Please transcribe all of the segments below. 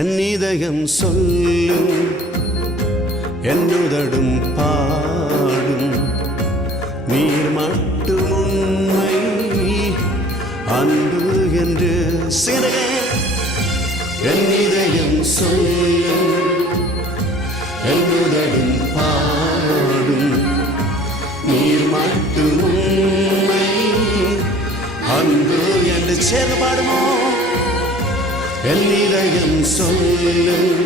என் இதயம் சொல்லும், என் உதடும் பாடும், நீர் மட்டும் உண்மை அன்பு என்று சிறகே. என் இதயம் சொல்லும், என் உதடும் பாடும், நீர் மட்டும் உண்மை அன்பு என்று சேர்ந்து பாடுமோ. என் இதயம் சொல்லும்,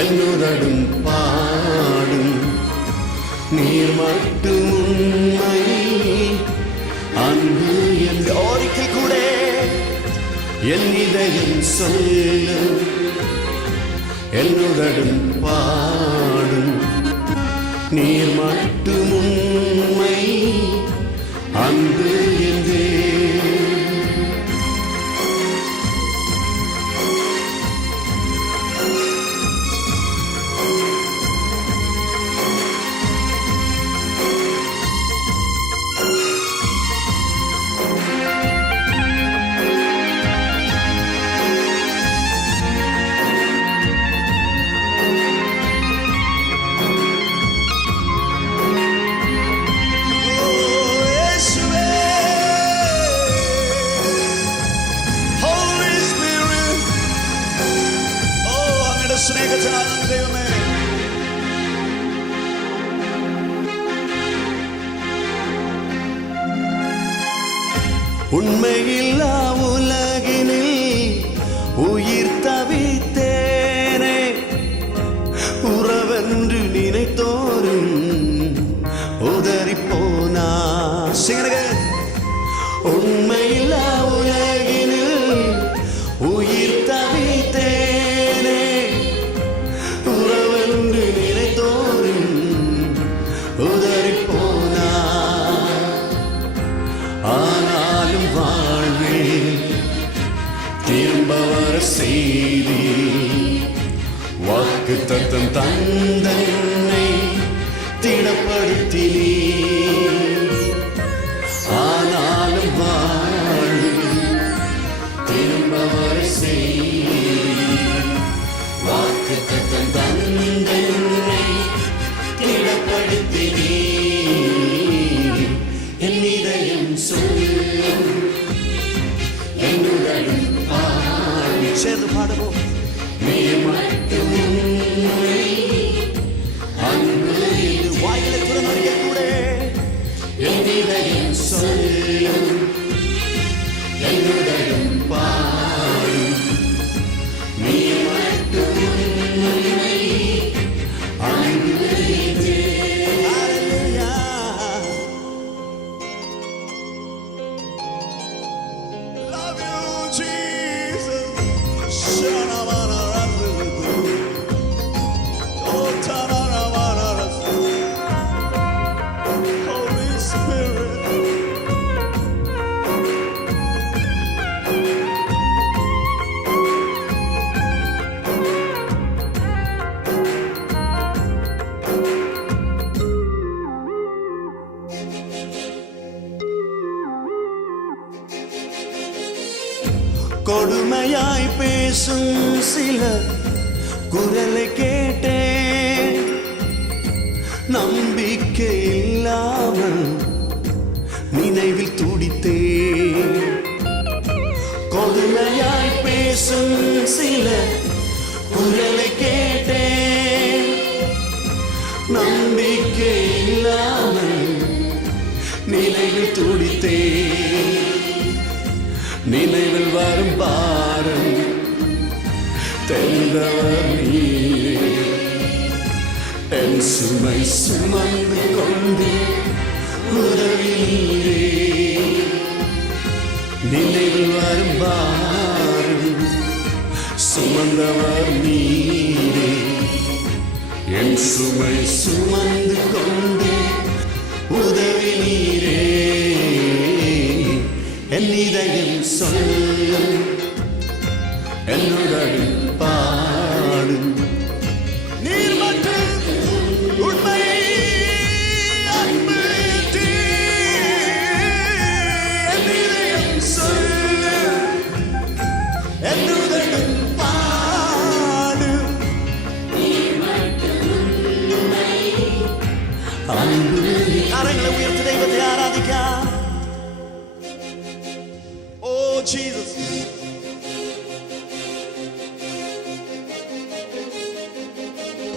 என் உதடும் பாடும், நீர் மட்டும் உண்மை அன்பு என்று ஒரிக்கல் கூட. என் இதயம் சொல்லும், என் உதடும் பாடும், நீர் மட்டும் உண்மை அன்பு என்றே. സ്നേഹത്തിനാണ് ദൈവമേ. உண்மையில்லா உலகினில் உயிர் தவித்தேனே, உறவென்று நினைத்தோரும் உதறி போனா. உண்மையில்லா உலகினில் உயிர் தவித்தேனே, உறவென்று நினைத்தோரும் உதறி போனா. ஆனாலும் வாழ்வில் திரும்ப வர செய்தி, வாக்கு தத்தம் தந்தனை திடப்படுத்தினீ. ஆனாலும் வாழ்வில் திரும்ப வர செய்தி, வாக்கு தத்தம் தந்தனை திடப்படுத்தினீ. என் இதயம் சொல்லும், என் உதடும் பாடும், சேர்ந்து பாடுவோம். நீர் மட்டும் உண்மை அன்பு என்று வாய்களை துறந்தறிய கூட. என் இதயம் சொல்லும், என் உதடும் பாடும், நீர் மட்டும் உண்மை அன்பு என்று. கொடுமையாய் பேசும் சில குரலை கேட்டேன், நம்பிக்கை இல்லாமல் நினைவில் துடித்தேன். கொடுமையாய் பேசும் சில குரலை கேட்டேன், நம்பிக்கை இல்லாமல் நினைவில் துடித்தேன். நினைவில் வரும் பாரம் தெரிந்தவர் நீரே, என் சுமை சுமந்து கொண்டு உதவி நீரே. நினைவில் வரும் பாரம் சுமந்தவர் நீரே, என் சுமை சுமந்து கொண்டு உதவி நீரே. என் இதயம் சொல்லும், என் உதடும் பாடும், நீர் மட்டும் உண்மை அன்பு. என் இதயம் சொல்லும், என் உதடும் பாடும். அன்பு. கரங்களை உயர்த்தி தெய்வத்தை ஆராதிക്കാം. ஓ ஜீசஸ்,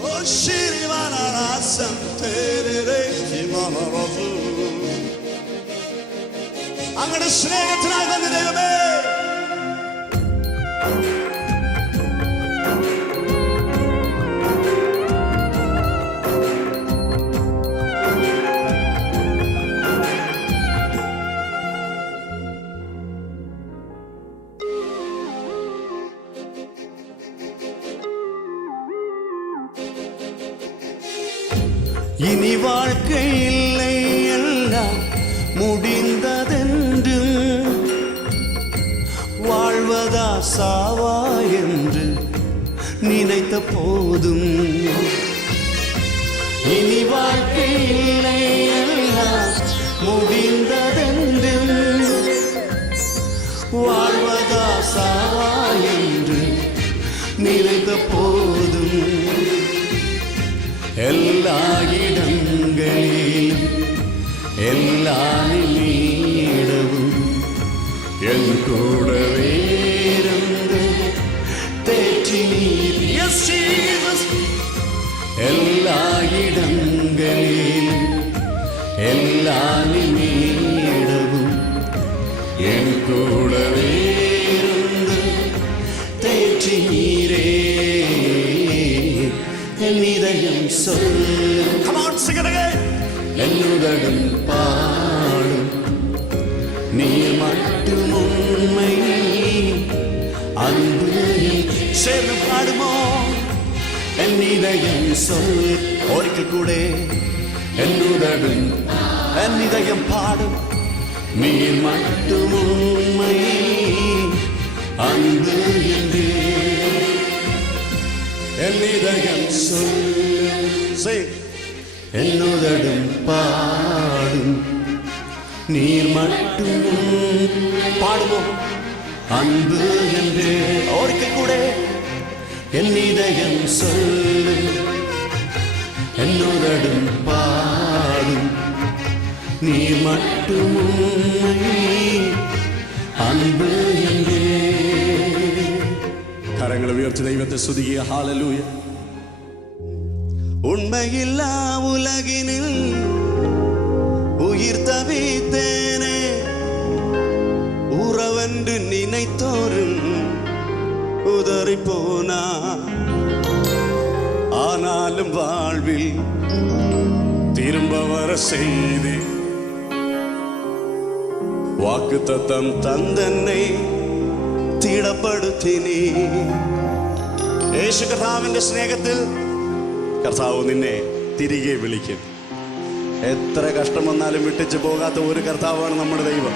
ஓ ஷிரிவானாராசம் தேரே ஜீவானாராசு. അങ്ങയുടെ സ്നേഹത്തിനായി നന്ദി ദൈവമേ. இனி வாழ்க்கை இல்லை, எல்லாம் முடிந்ததென்றும், வாழ்வதா சாவா என்று நினைத்த போதும். இனி வாழ்க்கை இல்லை, எல்லாம் முடிந்ததென்றும், வாழ்வதா சாவா என்று நினைத்த போதும். எல்லா இடங்களிலும் எல்லா நிமிடமும் என் கூடவே இருந்து தேற்றி நீர். Yes, Jesus. எல்லா இடங்களிலும் எல்லா நிமிடமும் என் கூடவே இருந்து தேற்றி நீரே. என் இதயம் சொல்லும். Come on, sing it again. என்னுடன் பாடும் நீர் மட்டும் உண்மை அன்பு. சேர்ந்து பாடுமோ? என் இதயம் சொல். ஒரிக்கல் கூட என்னுடன் என் இதயம் பாடும் நீர் மட்டும் உண்மை அன்பு என்று என் இதயம் சொல். என்னுடன் பாடும் நீர் மட்டும் பாடுவோம் அன்பு என்று. ஒரிக்கல் கூட என் இதயம் சொல்லு. என்னுடன் பாடும் நீர் மட்டும் அன்பு என்று. கரங்களை உயர்த்தி தெய்வத்தை ஸ்துதிக்க. ஹல்லேலூயா. உண்மையில்லா உலகினில் உயிர் தவித்தேனே, உறவென்று நினைத்தோரும் உதறி போனா. ஆனாலும் வாழ்வில் திரும்ப வர செய்து வாக்குத்தத்தம் തന്നെന്നെ തിടപ്പെടുത്തിനി. യേശു കർത്താവിന്റെ സ്നേഹത്തിൽ കർത്താവ് നിന്നെ തിരികെ വിളിക്കും. എത്ര കഷ്ടം വന്നാലും വിട്ടിച്ചു പോകാത്ത ഒരു കർത്താവാണ് നമ്മുടെ ദൈവം.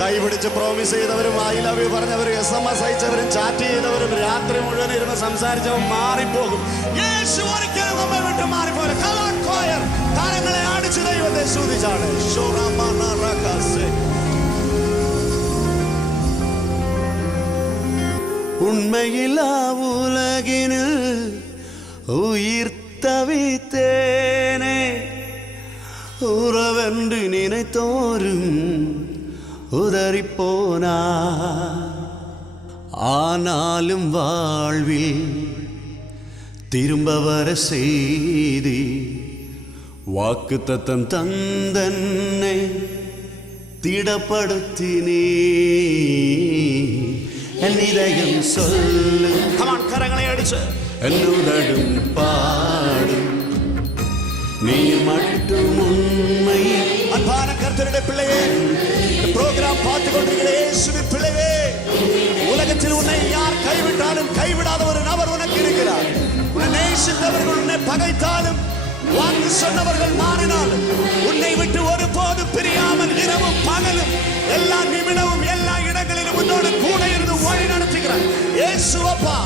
കൈപിടിച്ച് പ്രോമിസ് ചെയ്തവരും ഐ ലവ് യു പറഞ്ഞവരും SMS അയച്ചവരും ചാറ്റ് ചെയ്തവരും രാത്രി മുഴുവൻ ഇരുന്ന് സംസാരിച്ചവരും മാറിപ്പോകും. യേശു ഒരിക്കലും നമ്മെ വിട്ട് മാറിപ്പോലെ. താരങ്ങളെ അടിച്ച് ദൈവത്തെ സ്തുതിച്ചാണ്. உண்மையில்லா உலகினில் உயிர் தவித்தேனே, உறவென்று நினைத்தோரும் உதறிப்போனா. ஆனாலும் வாழ்வில் திரும்ப வர செய்தி வாக்குத்தத்தம் தந்தன்னை திடப்படுத்தினீ. என் இதயம் சொல்லு. கரங்களை அடிச்சு என்னுடன் பாடும் நீ மட்டும் உண்மை. அன்பான கர்த்தருடைய பிள்ளையே, ப்ரோக்ராம் பார்த்து கொண்டிருக்கிற இயேசுவின் பிள்ளையே, உலகத்தில் உன்னை யார் கைவிட்டாலும் கைவிடாத ஒரு நபர் உனக்கு இருக்கிறார். உன்னை நேசித்தவர்கள் உன்னை பகைத்தாலும், வாக்கு சொன்னவர்கள் மாறினாலும், உன்னை விட்டு ஒருபோதும் பிரியாமல் இரவும் பகலும் எல்லா நிமிடமும் எல்லா இடங்களிலும் உன்னோடு கூட இருந்து வழி நடத்துகிறார் இயேசு அப்பா.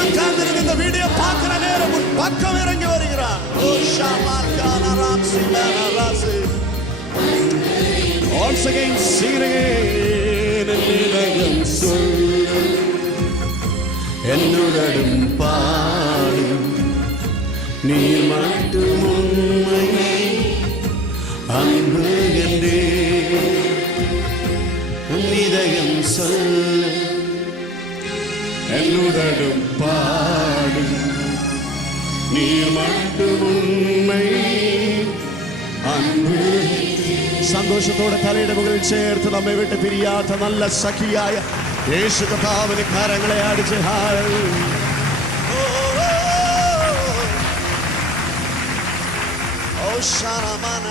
உட்கார்ந்திருந்த இந்த வீடியோ பார்க்கிற நேரம் உன் பக்கம் இறங்கி வருகிறார். Once again, sing it again. என்னுடன் பாடும் நீ மட்டும் உண்மை அன்பு என்றே உன் இதயம் சொல்ல என்னுதடும் பாடும் நீ மட்டும் உண்மை அன்பு. സന്തോഷത്തോടെ തലയുടെ മുകളിൽ ചേർത്ത് നമ്മെ വിട്ട് പിരിയാത്ത നല്ല സഖിയായ യേശു കർത്താവിന് കരങ്ങളെ അടിച്ച് ഓ ശാനമന